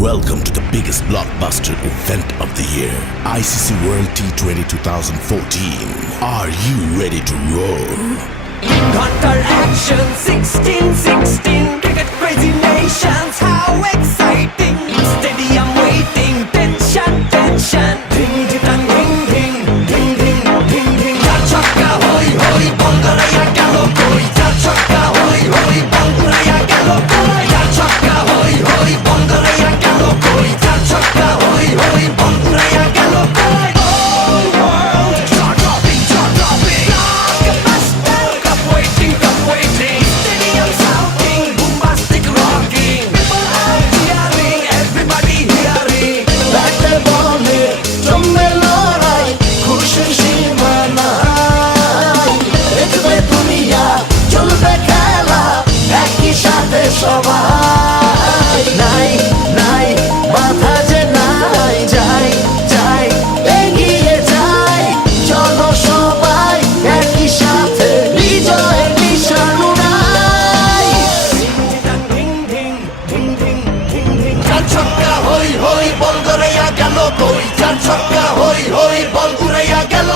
Welcome to the biggest blockbuster event of the year, ICC World T20 2014. Are you ready to roll? Got our action Sixteen, sixteen. 16 cricket crazy. সবাই নাই নাই মাথা যে নাই, যাই যাই, এগিয়ে যাই। চলো সবাই একই সাথে বিজয় নিশানু নাই। ঢিং ঢিং ঢিং ঢিং ঢিং ঢিং। চার ছক্কা হই হই বল গেল কই? চার ছক্কা হই হই বল গেল